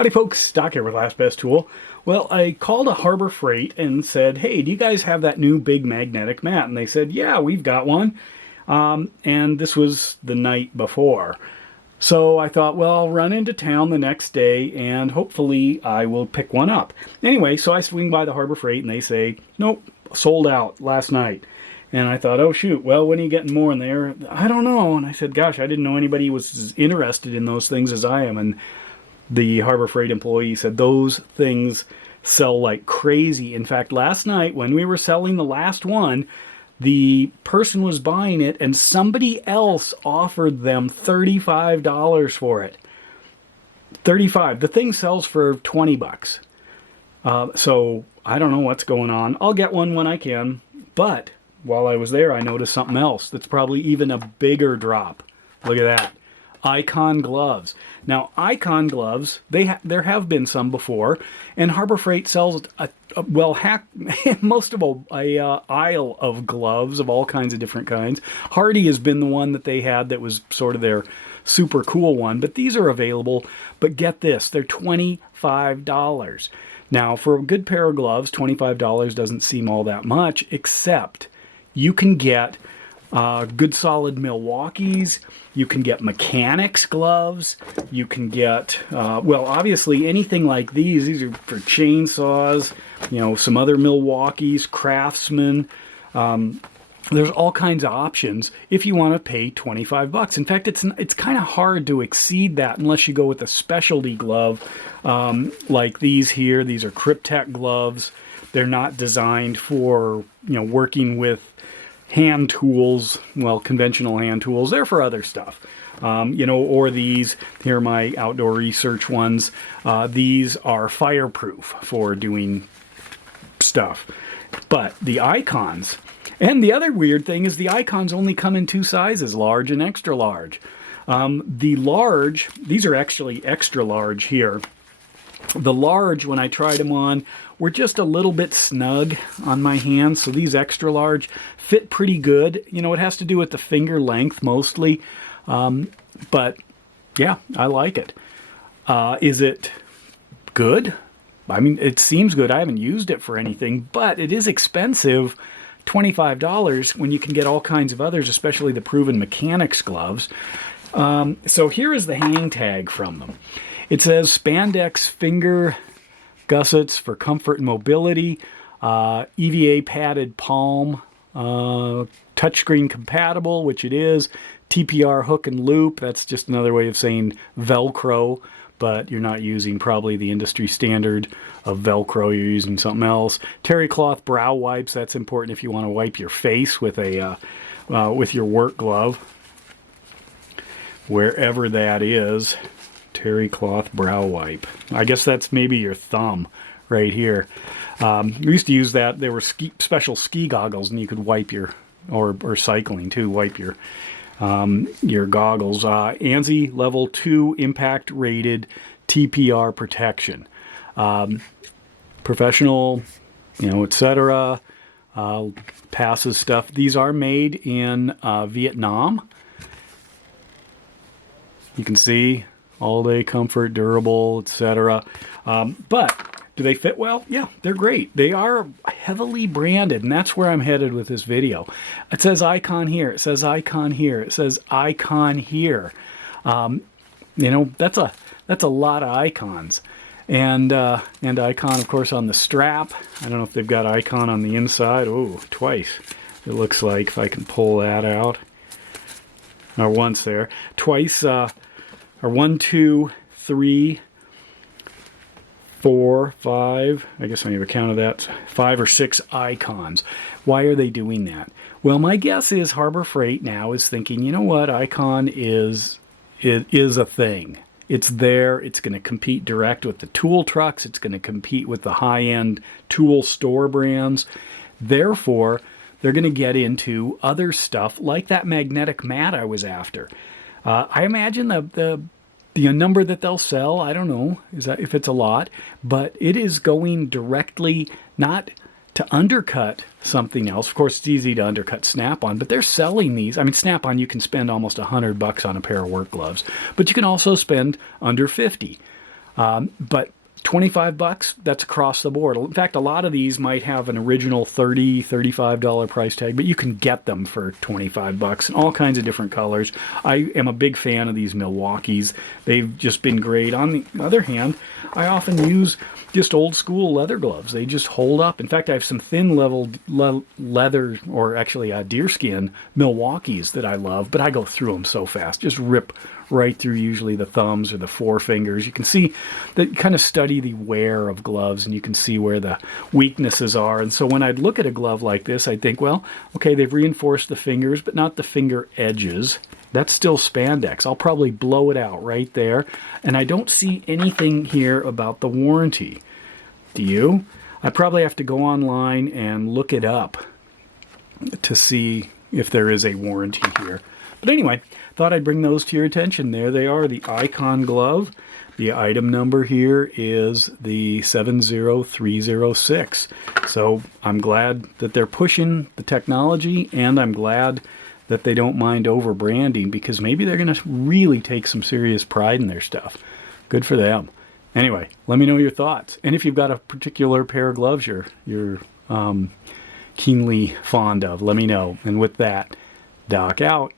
Howdy folks, Stock here with Last Best Tool. Well, I called a Harbor Freight and said, hey, do you guys have that new big magnetic mat? And they said, yeah, we've got one. And this was the night before. So I thought, well, I'll run into town the next day and hopefully I will pick one up. Anyway, so I swing by the Harbor Freight and they say, nope, sold out last night. And I thought, oh shoot, well, when are you getting more in there? I don't know. And I said, gosh, I didn't know anybody was as interested in those things as I am. And the Harbor Freight employee said those things sell like crazy. In fact, last night when we were selling the last one, the person was buying it and somebody else offered them $35 for it. $35. The thing sells for 20 bucks. So I don't know what's going on. I'll get one when I can. But while I was there, I noticed something else that's probably even a bigger drop. Look at that. Icon gloves. Now, Icon gloves, there have been some before, and Harbor Freight sells most of a aisle of gloves of all kinds of different kinds. Hardy has been the one that they had that was sort of their super cool one, but these are available. But get this, they're $25. Now, for a good pair of gloves, $25 doesn't seem all that much, except you can get good solid Milwaukee's, you can get mechanics gloves, you can get, well, obviously anything like these are for chainsaws, you know, some other Milwaukee's, Craftsman. There's all kinds of options if you want to pay 25 bucks. In fact, it's kind of hard to exceed that unless you go with a specialty glove like these here. These are Cryptek gloves. They're not designed for, you know, working with hand tools, well, conventional hand tools. They're for other stuff. You know, or these, here are my outdoor research ones. These are fireproof for doing stuff. But the Icons, and the other weird thing is the Icons only come in two sizes, large and extra large. The large, these are actually extra large here. The large, when I tried them on, were just a little bit snug on my hands, so these extra large fit pretty good. You know, it has to do with the finger length mostly, but yeah, I like it. Is it good? I mean, it seems good. I haven't used it for anything, but it is expensive, $25, when you can get all kinds of others, especially the proven mechanics gloves. So here is the hang tag from them. It says spandex finger gussets for comfort and mobility, EVA padded palm, touchscreen compatible, which it is, TPR hook and loop, that's just another way of saying Velcro, but you're not using probably the industry standard of Velcro, you're using something else. Terry cloth brow wipes, that's important if you want to wipe your face with a with your work glove, wherever that is. Terry cloth brow wipe. I guess that's maybe your thumb right here. We used to use that. There were special ski goggles, and you could wipe your, or cycling too, wipe your goggles. ANSI level 2 impact rated TPR protection. Professional, you know, etc. Passes stuff. These are made in Vietnam. You can see all day comfort, durable, etc. But do they fit well? Yeah, they're great. They are heavily branded, and that's where I'm headed with this video. It says Icon here. It says Icon here. It says Icon here. You know, that's a lot of icons. And Icon, of course, on the strap. I don't know if they've got Icon on the inside. Oh, twice. It looks like, if I can pull that out. Or once there. Twice, or 1, 2, 3, 4, 5, I guess I never counted that, 5 or 6 icons. Why are they doing that? Well, my guess is Harbor Freight now is thinking, you know what, Icon is a thing. It's there, it's going to compete direct with the tool trucks, it's going to compete with the high-end tool store brands. Therefore, they're going to get into other stuff like that magnetic mat I was after. I imagine the number that they'll sell, I don't know if it's a lot, but it is going directly not to undercut something else. Of course, it's easy to undercut Snap-on, but they're selling these. I mean, Snap-on, you can spend almost $100 on a pair of work gloves, but you can also spend under 50. But 25 bucks, that's across the board. In fact, a lot of these might have an original $30, $35 price tag, but you can get them for 25 bucks in all kinds of different colors. I am a big fan of these Milwaukees. They've just been great. On the other hand, I often use just old school leather gloves. They just hold up. In fact, I have some thin leather, or actually deerskin Milwaukees that I love, but I go through them so fast. Just rip right through usually the thumbs or the forefingers. You can see that, kind of study the wear of gloves, and you can see where the weaknesses are. And so when I'd look at a glove like this, I'd think, well, okay, they've reinforced the fingers, but not the finger edges. That's still spandex. I'll probably blow it out right there. And I don't see anything here about the warranty. Do you? I probably have to go online and look it up to see if there is a warranty here. But anyway, thought I'd bring those to your attention. There they are, the Icon glove. The item number here is the 70306. So I'm glad that they're pushing the technology, and I'm glad that they don't mind over branding, because maybe they're going to really take some serious pride in their stuff. Good for them. Anyway, let me know your thoughts. And if you've got a particular pair of gloves you're keenly fond of, let me know. And with that, Doc out.